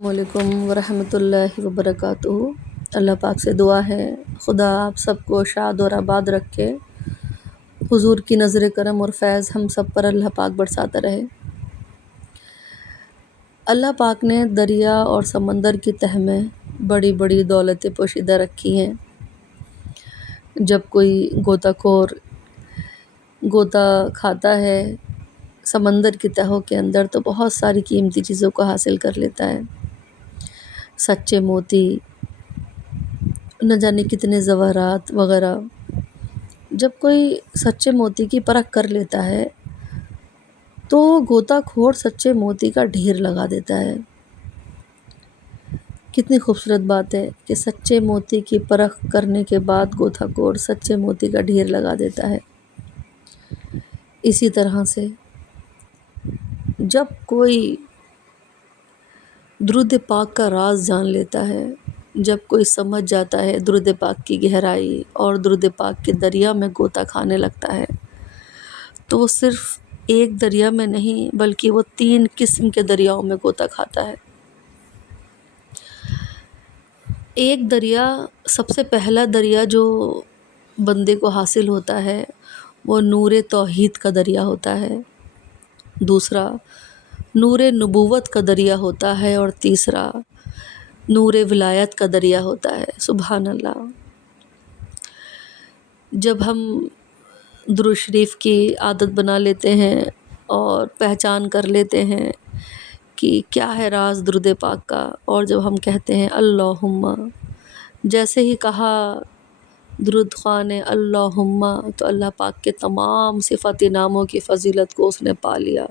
السلام علیکم ورحمۃ اللہ وبرکاتہ۔ اللہ پاک سے دعا ہے خدا آپ سب کو شاد اور آباد رکھے، حضور کی نظر کرم اور فیض ہم سب پر اللہ پاک برساتا رہے۔ اللہ پاک نے دریا اور سمندر کی تہہ میں بڑی بڑی دولتیں پوشیدہ رکھی ہیں۔ جب کوئی غوطہ خور غوطہ کھاتا ہے سمندر کی تہوں کے اندر تو بہت ساری قیمتی چیزوں کو حاصل کر لیتا ہے، سچے موتی، نہ جانے کتنے زیورات وغیرہ۔ جب کوئی سچے موتی کی پرکھ کر لیتا ہے تو غوطہ خور سچے موتی کا ڈھیر لگا دیتا ہے۔ کتنی خوبصورت بات ہے کہ سچے موتی کی پرکھ کرنے کے بعد غوطہ خور سچے موتی کا ڈھیر لگا دیتا ہے۔ اسی طرح سے جب کوئی درود پاک کا راز جان لیتا ہے، جب کوئی سمجھ جاتا ہے درود پاک کی گہرائی اور درود پاک کے دریا میں غوطہ کھانے لگتا ہے تو وہ صرف ایک دریا میں نہیں بلکہ وہ 3 قسم کے دریاؤں میں غوطہ کھاتا ہے۔ ایک دریا، سب سے پہلا دریا جو بندے کو حاصل ہوتا ہے وہ نور توحید کا دریا ہوتا ہے، دوسرا نور نبوت کا دریا ہوتا ہے اور تیسرا نور ولایت کا دریا ہوتا ہے۔ سبحان اللہ۔ جب ہم درود شریف کی عادت بنا لیتے ہیں اور پہچان کر لیتے ہیں کہ کیا ہے راز درود پاک کا، اور جب ہم کہتے ہیں اللہم، جیسے ہی کہا درود خواہ نے اللہم تو اللہ پاک کے تمام صفات ناموں کی فضیلت کو اس نے پا لیا،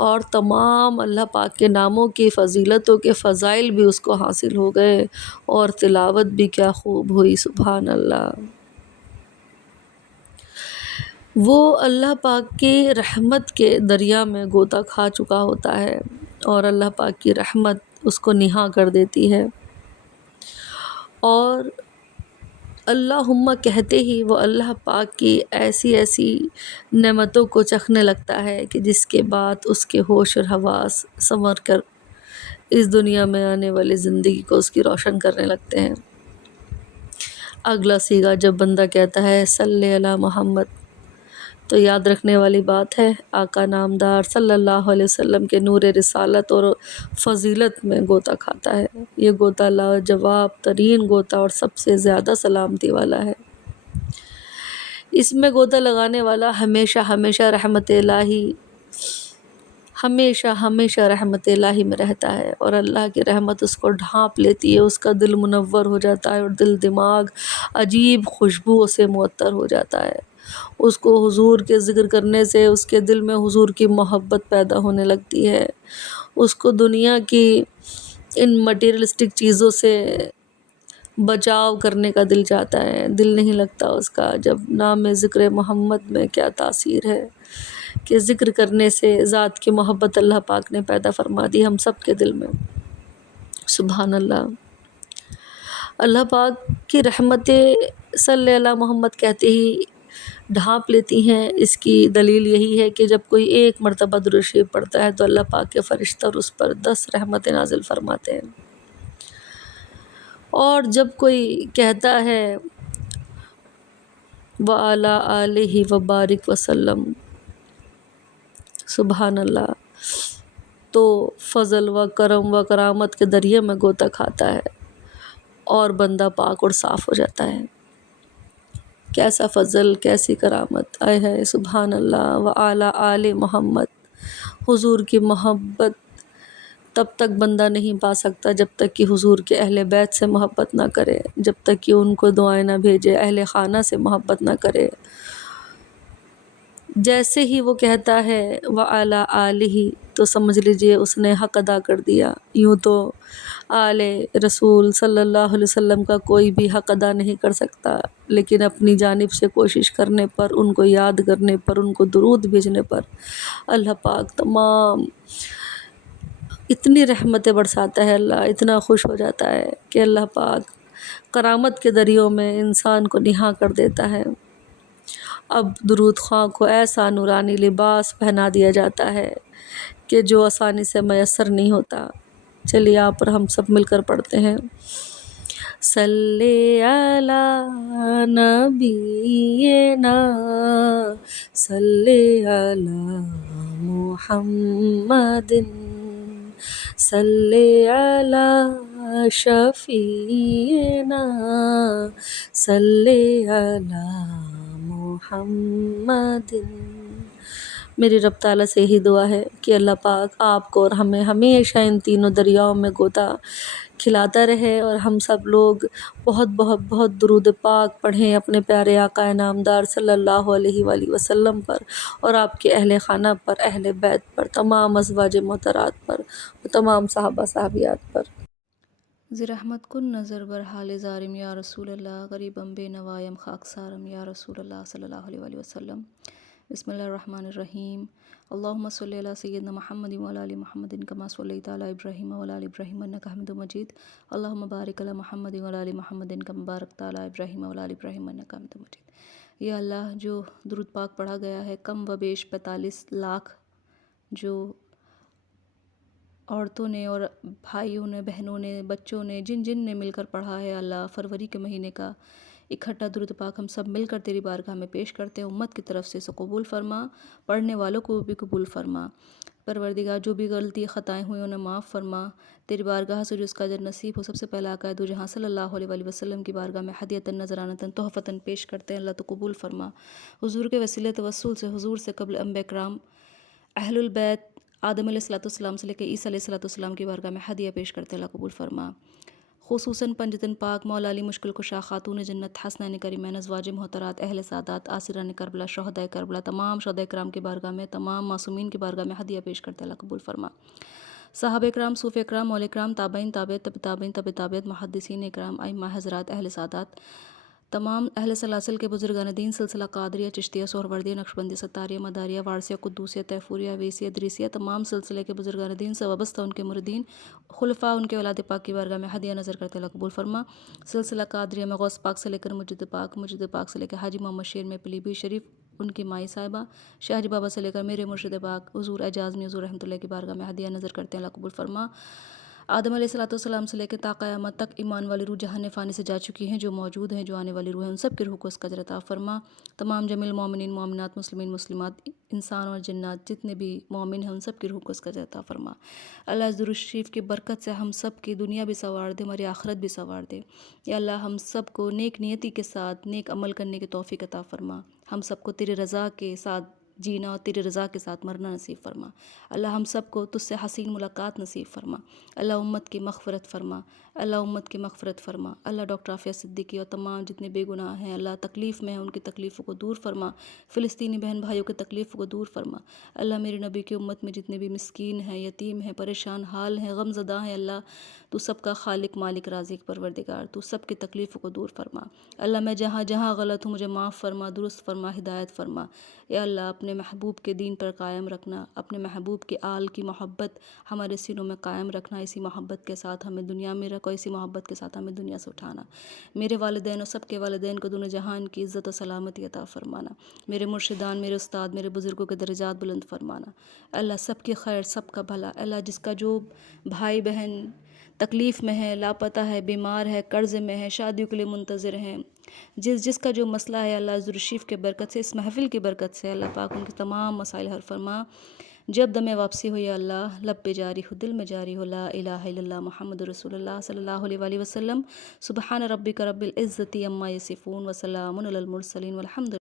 اور تمام اللہ پاک کے ناموں کی فضیلتوں کے فضائل بھی اس کو حاصل ہو گئے، اور تلاوت بھی کیا خوب ہوئی۔ سبحان اللہ۔ وہ اللہ پاک کی رحمت کے دریا میں غوطہ کھا چکا ہوتا ہے اور اللہ پاک کی رحمت اس کو نہا کر دیتی ہے، اور اللہم کہتے ہی وہ اللہ پاک کی ایسی ایسی نعمتوں کو چکھنے لگتا ہے کہ جس کے بعد اس کے ہوش اور حواس سنور کر اس دنیا میں آنے والی زندگی کو اس کی روشن کرنے لگتے ہیں۔ اگلا صیغہ جب بندہ کہتا ہے صلی علی محمد تو یاد رکھنے والی بات ہے آقا نامدار صلی اللہ علیہ وسلم کے نور رسالت اور فضیلت میں غوطہ کھاتا ہے۔ یہ غوطہ لاجواب ترین غوطہ اور سب سے زیادہ سلامتی والا ہے۔ اس میں غوطہ لگانے والا ہمیشہ ہمیشہ رحمت الہی ہمیشہ رحمت الہی میں رہتا ہے، اور اللہ کی رحمت اس کو ڈھانپ لیتی ہے، اس کا دل منور ہو جاتا ہے اور دل دماغ عجیب خوشبو سے معطر ہو جاتا ہے۔ اس کو حضور کے ذکر کرنے سے اس کے دل میں حضور کی محبت پیدا ہونے لگتی ہے، اس کو دنیا کی ان مٹیریلسٹک چیزوں سے بچاؤ کرنے کا دل چاہتا ہے، دل نہیں لگتا اس کا۔ جب نام ذکر محمد میں کیا تاثیر ہے کہ ذکر کرنے سے ذات کی محبت اللہ پاک نے پیدا فرما دی ہم سب کے دل میں۔ سبحان اللہ۔ اللہ پاک کی رحمتیں صلی اللہ محمد کہتے ہی ڈھانپ لیتی ہیں۔ اس کی دلیل یہی ہے کہ جب کوئی ایک مرتبہ درود شریف پڑھتا ہے تو اللہ پاک کے فرشتہ اس پر 10 رحمتیں نازل فرماتے ہیں، اور جب کوئی کہتا ہے وَعَلَىٰ آلِهِ وَبَارِكْ وَسَلَّمَ، سبحان اللہ، تو فضل و کرم و کرامت کے دریا میں غوطہ کھاتا ہے اور بندہ پاک اور صاف ہو جاتا ہے۔ کیسا فضل، کیسی کرامت، آئے ہے سبحان اللہ۔ وَعَلَىٰ آلِ محمد، حضور کی محبت تب تک بندہ نہیں پا سکتا جب تک کہ حضور کے اہل بیت سے محبت نہ کرے، جب تک کہ ان کو دعائیں نہ بھیجے، اہل خانہ سے محبت نہ کرے۔ جیسے ہی وہ کہتا ہے وَعَلَىٰ آلِهِ تو سمجھ لیجئے اس نے حق ادا کر دیا۔ یوں تو آل رسول صلی اللہ علیہ وسلم کا کوئی بھی حق ادا نہیں کر سکتا، لیکن اپنی جانب سے کوشش کرنے پر، ان کو یاد کرنے پر، ان کو درود بھیجنے پر اللہ پاک تمام اتنی رحمتیں برساتا ہے، اللہ اتنا خوش ہو جاتا ہے کہ اللہ پاک کرامت کے دریوں میں انسان کو نہا کر دیتا ہے۔ اب درود خواہ کو ایسا نورانی لباس پہنا دیا جاتا ہے کہ جو آسانی سے میسر نہیں ہوتا۔ چلیے آپ اور ہم سب مل کر پڑھتے ہیں۔ صلی علی نبینا صلی علی محمد صلی علی شفیعنا صلی علی محمد۔ میری رب تعالیٰ سے یہی دعا ہے کہ اللہ پاک آپ کو اور ہمیں ہمیشہ ان تینوں دریاؤں میں غوطہ کھلاتا رہے، اور ہم سب لوگ بہت بہت بہت درود پاک پڑھیں اپنے پیارے آقا انعامدار صلی اللہ علیہ وآلہ وسلم پر، اور آپ کے اہل خانہ پر، اہل بیت پر، تمام ازواج محترات پر، اور تمام صحابہ صحابیات پر۔ زرحمت کن نظر بر حال زارم یا رسول اللہ، غریبم بے نوایم خاک سارم یا رسول اللہ صلی اللہ علیہ وآلہ وسلم۔ بسم اللہ الرحمن الرحیم۔ اللہم صلی علی سیدنا محمد وعلی آل محمد کما صلیت علی ابراہیم وعلی آل ابراہیم انک حمید مجید۔ اللہم بارک علی محمد وعلی آل محمد کما بارکت علی ابراہیم وعلی آل ابراہیم انک حمید مجید۔ یا اللہ، جو درود پاک پڑھا گیا ہے کم و بیش 45 لاکھ جو عورتوں نے اور بھائیوں نے، بہنوں نے، بچوں نے، جن جن نے مل کر پڑھا ہے، اللہ فروری کے مہینے کا اکٹھا درود پاک ہم سب مل کر تیری بارگاہ میں پیش کرتے ہیں۔ امت کی طرف سے اسے قبول فرما، پڑھنے والوں کو بھی قبول فرما۔ پروردگار، جو بھی غلطی خطائیں ہوئیں انہیں معاف فرما۔ تیری بارگاہ سے جو اس کا اجر نصیب ہو، سب سے پہلا آقا دو جہاں صلی اللہ علیہ وآلہ وسلم کی بارگاہ میں ہدیۃً نذرانۃً تحفۃً پیش کرتے ہیں، اللہ تو قبول فرما۔ حضور کے وسیلے توسل سے حضور سے قبل انبیاء کرام، اہل البیت، آدم علیہ السلام سے لے کے عیسیٰ علیہ السلام کی بارگاہ میں ہدیہ پیش کرتے ہیں، اللہ قبول فرما۔ خصوصاً پنجتن پاک، مولا علی مشکل کشا، خاتون جنت، حسنین کریمین، ازواج محترات، اہل سادات، آسران کربلا، شہدائے کربلا، تمام شہدائے کرام کی بارگاہ میں، تمام معصومین کی بارگاہ میں ہدیہ پیش کرتے ہیں، اللہ قبول فرما۔ صحابہ کرام، صوفیہ کرام، مولے کرام، تابعین، تابعین، تبع تابعین، تبع تابعین، محدثین کرام، ائمہ حضرات، اہل سادات، تمام اہل سلاسل کے بزرگان دین، سلسلہ قادریہ، چشتیہ، سہروردیہ، نقشبندیہ، ستاریہ، مداریہ، وارثیہ، قدوسیہ، تیفوریہ، ویسیہ، ادریسیہ، تمام سلسلے کے بزرگان دین سے وابستہ ان کے مریدین، خلفاء، ان کے اولاد پاک کی بارگاہ میں ہدیہ نظر کرتے اللہ قبول فرما۔ سلسلہ قادریہ میں غوث پاک سے لے کر مجد پاک سے لے کر حاجی محمد شیر میں پلیبی شریف، ان کی مائی صاحبہ، شاہ جی بابا سے لے کر میرے مرشد پاک حضور اعجاز میں حضور رحمۃ اللہ کی بارگاہ میں ہدیہ نظر کرتے ہیں اللہ قبول فرما۔ آدم علیہ السلام سے لے کے تا قیامت تک ایمان والی روح جہان فانی سے جا چکی ہیں، جو موجود ہیں، جو آنے والی روح ہیں، ان سب کی روح کو اس کا اجر عطا فرما۔ تمام جمیل مومنین، مومنات، مسلمین، مسلمات، انسان اور جنات، جتنے بھی مومن ہیں، ان سب کی روح کو اس کا اجر عطا فرما۔ اللہ اس درود شریف کی برکت سے ہم سب کی دنیا بھی سنوار دے، ہماری آخرت بھی سنوار دے۔ یا اللہ، ہم سب کو نیک نیتی کے ساتھ نیک عمل کرنے کی توفیق عطا فرما۔ ہم سب کو تیری رضا کے ساتھ جینا اور تیری رضا کے ساتھ مرنا نصیب فرما۔ اللہ ہم سب کو تجھ سے حسین ملاقات نصیب فرما۔ اللہ امت کی مغفرت فرما، اللہ امت کی مغفرت فرما۔ اللہ ڈاکٹر عافیہ صدیقی اور تمام جتنے بے گناہ ہیں، اللہ تکلیف میں ہیں، ان کی تکلیفوں کو دور فرما۔ فلسطینی بہن بھائیوں کی تکلیفوں کو دور فرما۔ اللہ میرے نبی کی امت میں جتنے بھی مسکین ہیں، یتیم ہیں، پریشان حال ہیں، غم زدہ ہیں، اللہ تو سب کا خالق، مالک، رازق، پروردگار، تو سب کی تکلیفوں کو دور فرما۔ اللہ میں جہاں جہاں غلط ہوں مجھے معاف فرما، درست فرما، ہدایت فرما۔ یا اللہ اپنے محبوب کے دین پر قائم رکھنا، اپنے محبوب کے آل کی محبت ہمارے سینوں میں قائم رکھنا، اسی محبت کے ساتھ ہمیں دنیا میں رکھو، اسی محبت کے ساتھ ہمیں دنیا سے اٹھانا۔ میرے والدین اور سب کے والدین کو دونوں جہان کی عزت و سلامتی عطا فرمانا۔ میرے مرشدان، میرے استاد، میرے بزرگوں کے درجات بلند فرمانا۔ اللہ سب کی خیر، سب کا بھلا، اللہ جس کا جو بھائی بہن تکلیف میں ہے، لاپتہ ہے، بیمار ہے، قرض میں ہے، شادیوں کے لیے منتظر ہیں، جس کا جو مسئلہ ہے، اللہ ذو الشریف کے برکت سے، اس محفل کی برکت سے اللہ پاک ان کے تمام مسائل حل فرما۔ جب دم واپسی ہو یا اللہ، لب پہ جاری ہو، دل میں جاری ہو، لا الہ الا اللہ محمد رسول اللہ صلی اللہ علیہ وآلہ وسلم۔ سبحان ربک رب العزت عما یصفون وسلام علی المرسلین والحمد